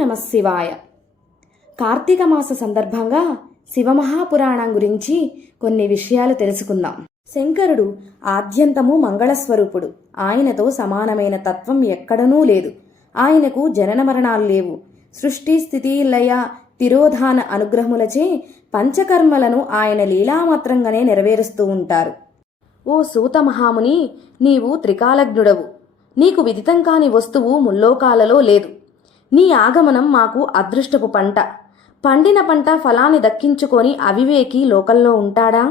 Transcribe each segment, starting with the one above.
నమః శివాయ. కార్తీక మాస సందర్భంగా శివమహాపురాణం గురించి కొన్ని విషయాలు తెలుసుకుందాం. శంకరుడు ఆద్యంతము మంగళస్వరూపుడు. ఆయనతో సమానమైన తత్వం ఎక్కడనూ లేదు. ఆయనకు జనన మరణాలు లేవు. సృష్టి స్థితి లయ తిరోధాన అనుగ్రహములచే పంచకర్మలను ఆయన లీలామాత్రంగానే నెరవేరుస్తూ ఉంటారు. ఓ సూత మహాముని, నీవు త్రికాలజ్ఞుడవు. నీకు విదితం కాని వస్తువు ముల్లోకాలలో లేదు. నీ ఆగమనం మాకు అదృష్టపు పంట. పండిన పంట ఫలాన్ని దక్కించుకొని అవివేకి లోకంలో ఉంటాడా?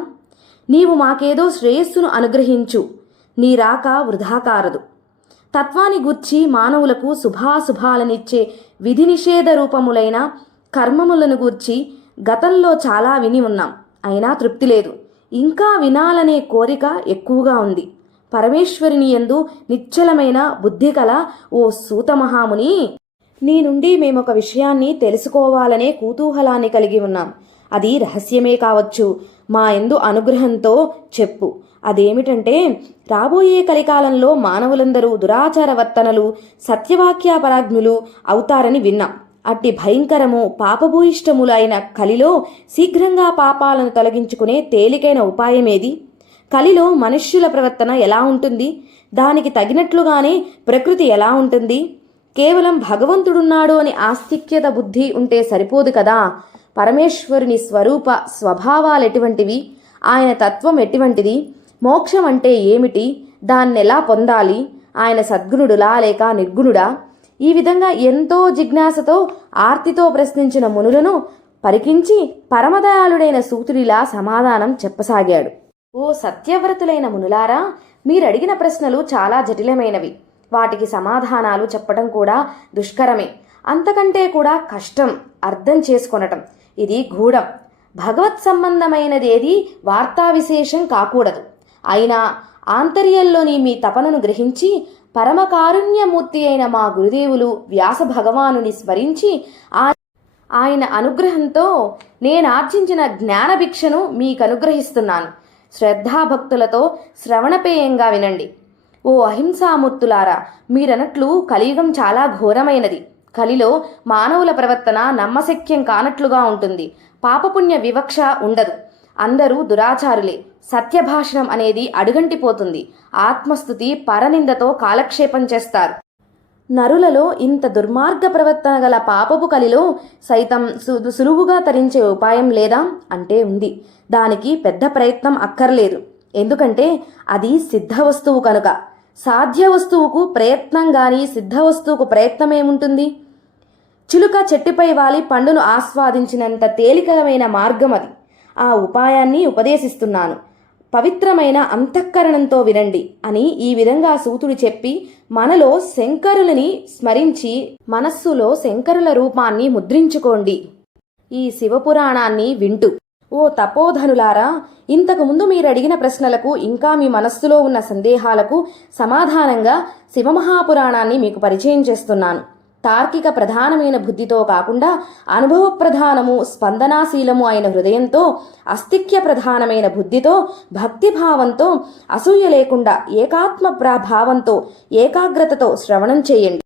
నీవు మాకేదో శ్రేయస్సును అనుగ్రహించు. నీ రాక వృధా కారదు. తత్వాన్ని గూర్చి మానవులకు శుభాశుభాలనిచ్చే విధి నిషేధ రూపములైన కర్మములను గూర్చి గతంలో చాలా విని ఉన్నాం. అయినా తృప్తి లేదు. ఇంకా వినాలనే కోరిక ఎక్కువగా ఉంది. పరమేశ్వరుని యందు నిశ్చలమైన బుద్ధి కల ఓ సూత మహాముని, నీ నుండి మేమొక విషయాన్ని తెలుసుకోవాలనే కుతూహలాన్ని కలిగి ఉన్నాం. అది రహస్యమే కావచ్చు. మా యందు అనుగ్రహంతో చెప్పు. అదేమిటంటే, రాబోయే కలికాలంలో మానవులందరూ దురాచారవర్తనలు సత్యవాక్యాపరాజ్ఞులు అవుతారని విన్నాం. అట్టి భయంకరము పాపభూయిష్టములైన కలిలో శీఘ్రంగా పాపాలను తొలగించుకునే తేలికైన ఉపాయమేది? కలిలో మనుష్యుల ప్రవర్తన ఎలా ఉంటుంది? దానికి తగినట్లుగానే ప్రకృతి ఎలా ఉంటుంది? కేవలం భగవంతుడున్నాడు అని ఆస్తిక్యత బుద్ధి ఉంటే సరిపోదు కదా. పరమేశ్వరుని స్వరూప స్వభావాలెటువంటివి? ఆయన తత్వం ఎటువంటిది? మోక్షం అంటే ఏమిటి? దాన్నెలా పొందాలి? ఆయన సద్గుణుడులా లేక నిర్గుణుడా? ఈ విధంగా ఎంతో జిజ్ఞాసతో ఆర్తితో ప్రశ్నించిన మునులను పరికించి పరమదయాళుడైన సూతుడిలా సమాధానం చెప్పసాగాడు. ఓ సత్యవ్రతులైన మునులారా, మీరడిగిన ప్రశ్నలు చాలా జటిలమైనవి. వాటికి సమాధానాలు చెప్పడం కూడా దుష్కరమే. అంతకంటే కూడా కష్టం అర్థం చేసుకొనటం. ఇది గూఢం. భగవత్ సంబంధమైనదేది వార్తా విశేషం కాకూడదు. అయినా ఆంతర్యంలోని మీ తపనను గ్రహించి పరమకారుణ్యమూర్తి అయిన మా గురుదేవులు వ్యాస భగవానుని స్మరించి ఆయన అనుగ్రహంతో నేనార్జించిన జ్ఞానభిక్షను మీకనుగ్రహిస్తున్నాను. శ్రద్ధాభక్తులతో శ్రవణపేయంగా వినండి. ఓ అహింసామూర్తులారా, మీరన్నట్లు కలియుగం చాలా ఘోరమైనది. కలిలో మానవుల ప్రవర్తన నమ్మశక్యం కానట్లుగా ఉంటుంది. పాపపుణ్య వివక్ష ఉండదు. అందరూ దురాచారులే. సత్యభాషణం అనేది అడుగంటిపోతుంది. ఆత్మస్థుతి పరనిందతో కాలక్షేపం చేస్తారు. నరులలో ఇంత దుర్మార్గ ప్రవర్తన గల పాపపు కలిలో సైతం సులువుగా తరించే ఉపాయం లేదా అంటే ఉంది. దానికి పెద్ద ప్రయత్నం అక్కర్లేదు. ఎందుకంటే అది సిద్ధ వస్తువు కనుక. సాధ్య వస్తువుకు ప్రయత్నం గాని సిద్ధ వస్తువుకు ప్రయత్నమేముంటుంది? చిలుక చెట్టుపై వాలి పండును ఆస్వాదించినంత తేలికమైన మార్గం అది. ఆ ఉపాయాన్ని ఉపదేశిస్తున్నాను. పవిత్రమైన అంతఃకరణంతో వినండి అని ఈ విధంగా సూతుడు చెప్పి మనలో శంకరులని స్మరించి మనస్సులో శంకరుల రూపాన్ని ముద్రించుకోండి. ఈ శివపురాణాన్ని వింటూ ఓ తపోధనులారా, ఇంతకుముందు మీరడిగిన ప్రశ్నలకు ఇంకా మీ మనస్సులో ఉన్న సందేహాలకు సమాధానంగా శివమహాపురాణాన్ని మీకు పరిచయం చేస్తున్నాను. తార్కిక ప్రధానమైన బుద్ధితో కాకుండా అనుభవ ప్రధానము స్పందనాశీలము అయిన హృదయంతో, అస్తిక్య ప్రధానమైన బుద్ధితో, భక్తిభావంతో, అసూయ లేకుండా ఏకాత్మ భావంతో, ఏకాగ్రతతో శ్రవణం చేయండి.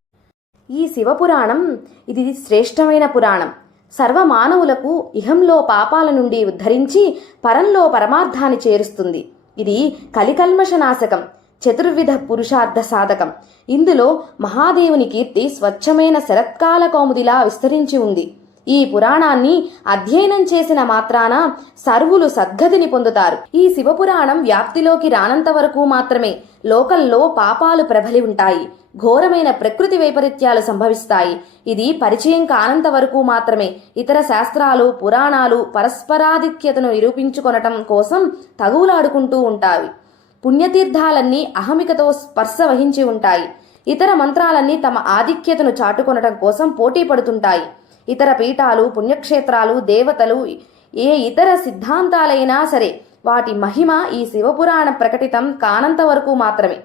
ఈ శివపురాణం ఇది శ్రేష్టమైన పురాణం. సర్వమానవులకు ఇహంలో పాపాల నుండి ఉద్ధరించి పరంలో పరమార్థాన్ని చేరుస్తుంది. ఇది కలికల్మషనాశకం, చతుర్విధ పురుషార్థ సాధకం. ఇందులో మహాదేవుని కీర్తి స్వచ్ఛమైన శరత్కాల కౌముదిలా విస్తరించి ఉంది. ఈ పురాణాన్ని అధ్యయనం చేసిన మాత్రాన సర్వులు సద్గతిని పొందుతారు. ఈ శివపురాణం వ్యాప్తిలోకి రానంత వరకు మాత్రమే లోకల్లో పాపాలు ప్రబలి ఉంటాయి. ఘోరమైన ప్రకృతి వైపరీత్యాలు సంభవిస్తాయి. ఇది పరిచయం కానంత వరకు మాత్రమే ఇతర శాస్త్రాలు పురాణాలు పరస్పరాధిక్యతను నిరూపించుకొనటం కోసం తగువులాడుకుంటూ ఉంటాయి. పుణ్యతీర్థాలన్నీ అహమికతో స్పర్శ వహించి ఉంటాయి. ఇతర మంత్రాలన్నీ తమ ఆధిక్యతను చాటుకొనటం కోసం పోటీ పడుతుంటాయి. ఇతర పీఠాలు పుణ్యక్షేత్రాలు దేవతలు ఏ ఇతర సిద్ధాంతాలైనా సరే వాటి మహిమ ఈ శివపురాణ ప్రకటితం కానంత వరకు మాత్రమే.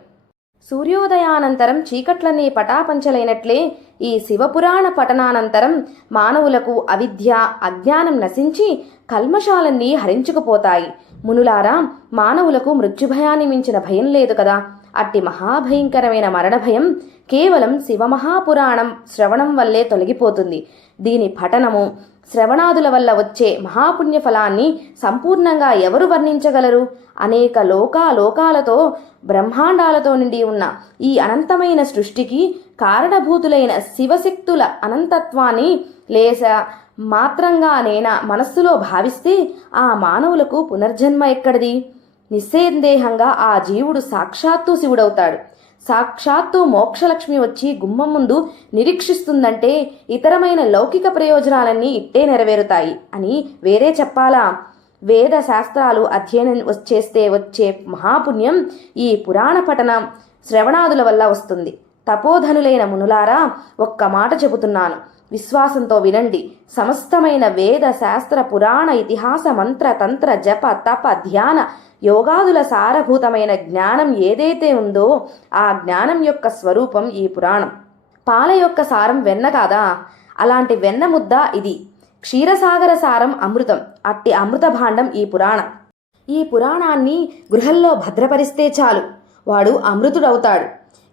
సూర్యోదయానంతరం చీకట్లన్నీ పటాపంచలైనట్లే ఈ శివపురాణ పఠనానంతరం మానవులకు అవిద్య అజ్ఞానం నశించి కల్మషాలన్నీ హరించుకుపోతాయి. మునులారా, మానవులకు మృత్యుభయాన్ని మించిన భయం లేదు కదా. అట్టి మహాభయంకరమైన మరణభయం కేవలం శివమహాపురాణం శ్రవణం వల్లే తొలగిపోతుంది. దీని పఠనము శ్రవణాదుల వల్ల వచ్చే మహాపుణ్య ఫలాన్ని సంపూర్ణంగా ఎవరు వర్ణించగలరు? అనేక లోకాలతో బ్రహ్మాండాలతో నిండి ఉన్న ఈ అనంతమైన సృష్టికి కారణభూతులైన శివశక్తుల అనంతత్వాన్ని లేస మాత్రంగానైనా మనస్సులో భావిస్తే ఆ మానవులకు పునర్జన్మ ఎక్కడిది? నిస్సందేహంగా ఆ జీవుడు సాక్షాత్తు శివుడవుతాడు. సాక్షాత్తు మోక్షలక్ష్మి వచ్చి గుమ్మం ముందు నిరీక్షిస్తుందంటే ఇతరమైన లౌకిక ప్రయోజనాలన్నీ ఇట్టే నెరవేరుతాయి అని వేరే చెప్పాలా? వేద శాస్త్రాలు అధ్యయనం చేస్తే వచ్చే మహాపుణ్యం ఈ పురాణ పఠనం శ్రవణాదుల వల్ల వస్తుంది. తపోధనులైన మునులారా, ఒక్క మాట చెబుతున్నాను, విశ్వాసంతో వినండి. సమస్తమైన వేద శాస్త్ర పురాణ ఇతిహాస మంత్ర తంత్ర జప తప ధ్యాన యోగాదుల సారభూతమైన జ్ఞానం ఏదైతే ఉందో ఆ జ్ఞానం యొక్క స్వరూపం ఈ పురాణం. పాల యొక్క సారం వెన్న కాదా? అలాంటి వెన్న ముద్ద ఇది. క్షీరసాగర సారం అమృతం. అట్టి అమృత భాండం ఈ పురాణం. ఈ పురాణాన్ని గృహంలో భద్రపరిస్తే చాలు, వాడు అమృతుడవుతాడు.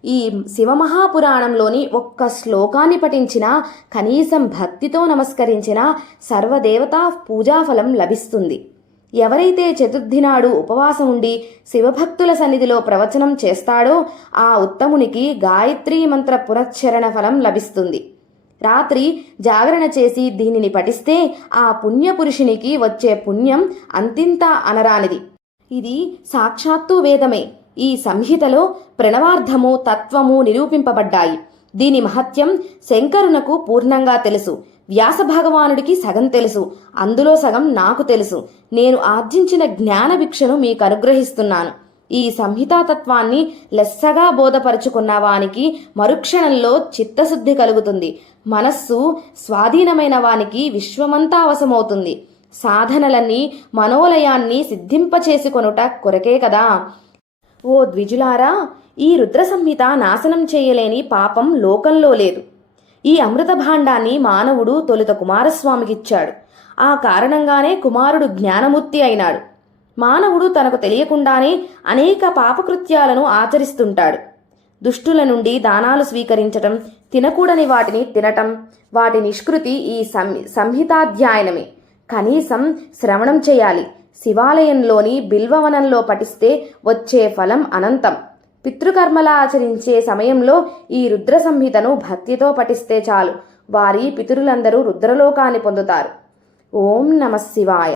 ఈ శివమహాపురాణంలోని ఒక్క శ్లోకాన్ని పఠించినా, కనీసం భక్తితో నమస్కరించినా సర్వదేవతా పూజాఫలం లభిస్తుంది. ఎవరైతే చతుర్థి నాడు ఉపవాసం ఉండి శివభక్తుల సన్నిధిలో ప్రవచనం చేస్తాడో ఆ ఉత్తమునికి గాయత్రీ మంత్ర పునశ్చరణ ఫలం లభిస్తుంది. రాత్రి జాగరణ చేసి దీనిని పఠిస్తే ఆ పుణ్యపురుషునికి వచ్చే పుణ్యం అంతింత అనరానిది. ఇది సాక్షాత్తు వేదమే. ఈ సంహితలో ప్రణవార్థము తత్వము నిరూపింపబడ్డాయి. దీని మహత్యం శంకరునకు పూర్ణంగా తెలుసు. వ్యాస భగవానుడికి సగం తెలుసు. అందులో సగం నాకు తెలుసు. నేను ఆర్జించిన జ్ఞాన భిక్షను మీకు అనుగ్రహిస్తున్నాను. ఈ సంహితాతత్వాన్ని లెస్సగా బోధపరుచుకున్న వానికి మరుక్షణంలో చిత్తశుద్ధి కలుగుతుంది. మనస్సు స్వాధీనమైన వానికి విశ్వమంతా వశమవుతుంది. సాధనలన్నీ మనోలయాన్ని సిద్ధింపచేసుకొనుట కొరకే కదా. ఓ ద్విజులారా, ఈ రుద్ర సంహిత నాశనం చేయలేని పాపం లోకంలో లేదు. ఈ అమృత భాండాన్ని మానవుడు తొలుత కుమారస్వామికిచ్చాడు. ఆ కారణంగానే కుమారుడు జ్ఞానమూర్తి అయినాడు. మానవుడు తనకు తెలియకుండానే అనేక పాపకృత్యాలను ఆచరిస్తుంటాడు. దుష్టుల నుండి దానాలు స్వీకరించటం, తినకూడని వాటిని తినటం, వాటి నిష్కృతి ఈ సంహితాధ్యాయనమే. కనీసం శ్రవణం చేయాలి. శివాలయంలోని బిల్వవనంలో పఠిస్తే వచ్చే ఫలం అనంతం. పితృకర్మల ఆచరించే సమయంలో ఈ రుద్ర సంహితను భక్తితో పఠిస్తే చాలు, వారి పితరులందరూ రుద్రలోకాన్ని పొందుతారు. ఓం నమః శివాయ.